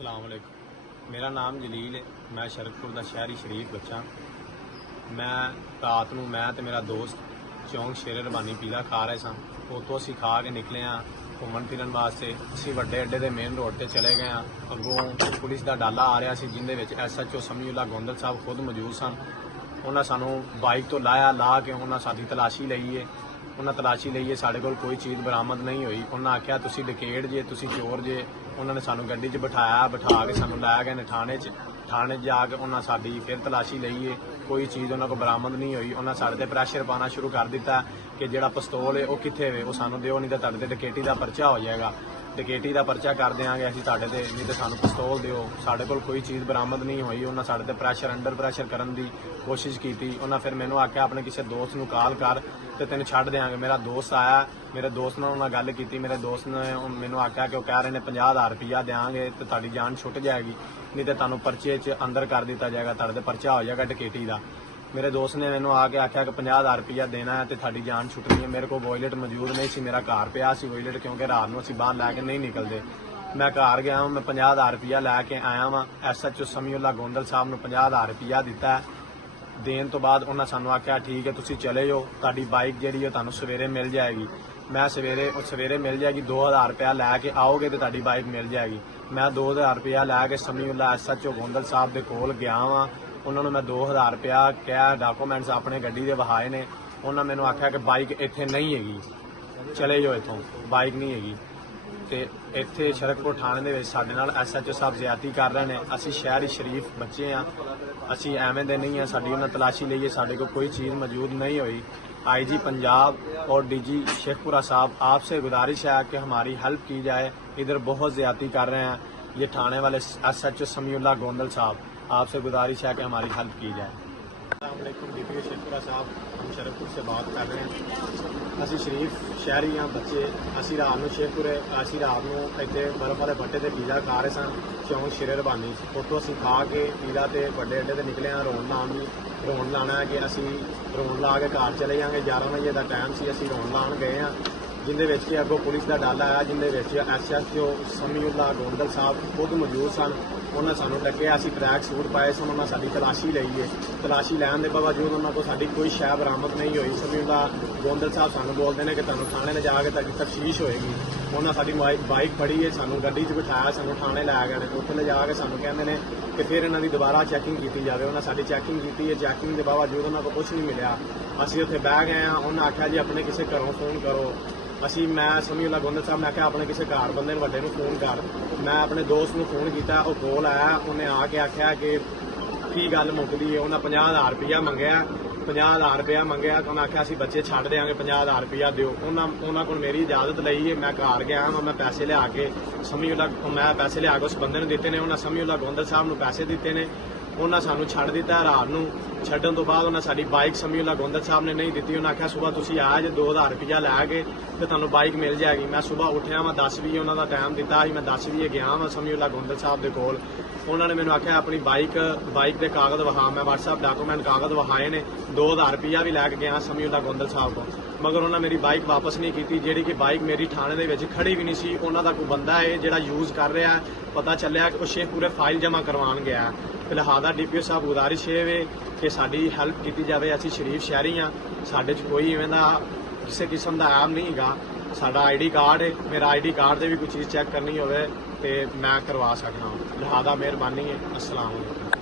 अस्सलाम वालेकुम। मेरा नाम जलील है। मैं शरकपुर का शहरी शरीफ बच्चा। मैं रात को मैं तो मेरा दोस्त चौंक शेरे रबानी पीला खा रहे सन। उतों असी खा के निकले हाँ घूमन फिरन वास्ते। असी वड्डे अड्डे के मेन रोड पर चले गए हाँ। अगों पुलिस का डाला आ रहा सी जिंदे विच SHO समीउल्ला गोंदल साहब खुद मौजूद सन। उन्होंने सानू बाइक तो लाया ला के उन्होंने साडी तलाशी लई है। उन्हें तलाशी लई है साढ़े कोल कोई चीज़ बरामद नहीं हुई। उन्हें आख्या तुसी डकैत जे तुसी चोर जे। उन्होंने सानू गड्डी च बिठाया बिठा के सानू लै गए ने थाने जाके उन्हें साडी फिर तलाशी लई है। कोई चीज़ उन्होंने को बरामद नहीं हुई। उन्हें साढ़े ते प्रैशर पाना शुरू कर दिता कि जिहड़ा पिस्तौल है वह कित्थे वे, वो सानू दिओ नहीं तो तुहाडे ते डकैती का परचा हो जाएगा। डकैती का परचा कर देंगे असीं तुहाडे ते, नहीं तो सानू पिस्तौल दिओ। साढ़े कोल कोई चीज़ बरामद नहीं हुई। उन्हें साढ़े ते प्रैशर अंडर प्रैशर करने की कोशिश की। उन्हें फिर मैनू आख्या अपने किसी दोस्त नूं कॉल कर तो तेन छड्ड देंगे। मेरा दोस्त आया, मेरे दोस्त ने उन्होंने गल की। मेरे दोस्त ने मैनू आख्या कि वह कह रहे हैं 50,000 रुपया देंगे तो तुहाडी जान छुट जाएगी, नहीं तो तुहानू परचे च अंदर कर दिता जाएगा, तुहाडे ते परचा हो जाएगा डकैती का। मेरे दोस्त ने मैनू आके आख्या कि 50,000 रुपया देना है तो तुहाडी जान छुटनी है। मेरे को वॉयलेट मौजूद नहीं सी, मेरा घर पिया सी वॉयलेट, क्योंकि रात को असीं बाहर लैके नहीं निकलते। मैं घर गया मैं 50,000 रुपया लैके आया वा। SHO समीउल्ला गोंदल साहब ने 50,000 रुपया दिता है। देन तो बाद उन्होंने सानू आख्या ठीक है तुसी चले जाओ, तुहाडी बाइक जिहड़ी है तुहानू सवेरे मिल जाएगी। मैं सवेरे मिल जाएगी 2,000 रुपया लैके आओगे तो तुहाडी बाइक मिल जाएगी। मैं 2,000 रुपया लैके समीउल्ला SHO गोंदल साहब के कोल गया वा। उन्होंने मैं 2,000 रुपया क्या डॉकूमेंट्स अपने गड्डी के विखाए ने। उन्होंने मैनू आख्या कि बाइक इत्थे नहीं हैगी, चले जाओ इत्थों, बाइक नहीं हैगी। तो इत्थे शरकपुर थाने दे विच साडे नाल SHO साहब ज्यादती कर रहे हैं। असी शहरी शरीफ बच्चे हाँ, असी एवें दे नहीं हैं। साडी उन्हें तलाशी लई है, साडे को कोई चीज़ मौजूद नहीं हुई। IG पंजाब और DG शेखपुरा साहब आपसे गुजारिश है कि हमारी हेल्प की जाए। इधर बहुत ज्यादती कर रहे हैं ये थाने वाले SHO समीउल्ला गोंदल साहब, आपसे गुजारिश है कि हमारी हेल्प की जाए। अस्सलामुअलैकुम DPO शेखपुरा साहब, हम शरकपुर से बात कर रहे हैं। असी शरीफ शहरी हाँ बच्चे। असी रात को शेखपुरे असी रात को इतने बर्फ वाले भट्टे से पीला खा रहे सन चौंक शेरे रबानी। उतों असी खा के पीला तो बड़े अड्डे से निकले हाँ रोन लाने भी। रोन लाना है कि असी रोन ला के घर चले जाएंगे। 11 बजे का टाइम से असी रोन लान गए हाँ, जिंदे विच कि अगों पुलिस का डाला आया, जिंदे विच SHO समीउल्ला गोंदल साहब खुद मौजूद सन। उन्होंने सानू डकया, असी ट्रैक सूट पाए सन। उन्होंने साडी तलाशी लई है। तलाशी लैन के बावजूद उन्होंने को साडी कोई शै बरामद नहीं हुई। समीउल्ला गोंदल साहब सानू बोलते हैं कि तुहानू थाने ले जाके तुहाडी तफ्तीश होएगी। उन्होंने साडी बाइक फड़ी है, सानू गड्डी च बिठाया, सानू थाने लै गए। उत्थे ले जाके सानू कहते हैं कि फिर इन्हों की दोबारा चैकिंग की जाए। उन्हें साडी चैकिंग की है, चैकिंग के बावजूद उन्होंने को कुछ नहीं मिला। असी उत्थे बह गए हैं। उन्हें आख्या जी अपने किसी घरों फोन करो। असी मैं समीउल्ला गोंदल साहब ने आख्या अपने किसी घर बंदे वड्डे नूं फोन कर। मैं अपने दोस्त नूं फोन किया, वह कोल आया। उन्हें आके आख्या कि की गल मुकदी है। उन्हें 50,000 रुपया मंगया। 50,000 रुपया मंगया तो उन्हें आख्या असीं बच्चे छड्ड देंगे, 50,000 रुपया दिओ। उन्होंने को मेरी इजाजत लई है। मैं घर गया मैं पैसे लिया के समीउल्ला मैं पैसे लिया के उस बंदे नूं दिते ने। उन्हें समीउल्ला गोंदल साहब नूं पैसे दिते ने। उन्हें सानू छड्ड दिता रात को। छड्डन तो बाद उन्हें साडी बाइक समीउल्ला गोंदल साहब ने नहीं दी। उन्हें आख्या सुबह तुसी आया जे 2,000 रुपया लैके तो तुहानू बाइक मिल जाएगी। मैं सुबह उठिया मैं 10 बजे उन्होंने टाइम दिता ही। मैं 10 बजे गया मैं समीउल्ला गोंदल साहब के कोल। उन्होंने मैनू आख्या अपनी बाइक के कागज विखा। मैं WhatsApp डॉकूमेंट कागज विखाए ने। 2,000 रुपया भी लैके गया समीउल्ला गोंदल साहब को, मगर उन्होंने मेरी बाइक वापस नहीं की। जी कि बाइक मेरी थाने दे विच खड़ी भी नहीं सी। उन्हों का कोई बंदा है जिहड़ा यूज़ कर रहा है। पता चलिया कि वह शेखपुरे फाइल जमा करवान गया है। फिलहाल DPO साहब गुजारिश है कि साडी हेल्प की जाए। असी शरीफ शहरी हाँ, साडे च कोई इवें दा किसी किस्म का ऐप नहीं गा। साडा ID कार्ड है, मेरा ID कार्ड से भी कोई चीज़ चैक करनी होवे तो मैं करवा सकना। लिहाजा मेहरबानी है। अस्सलाम वालेकुम।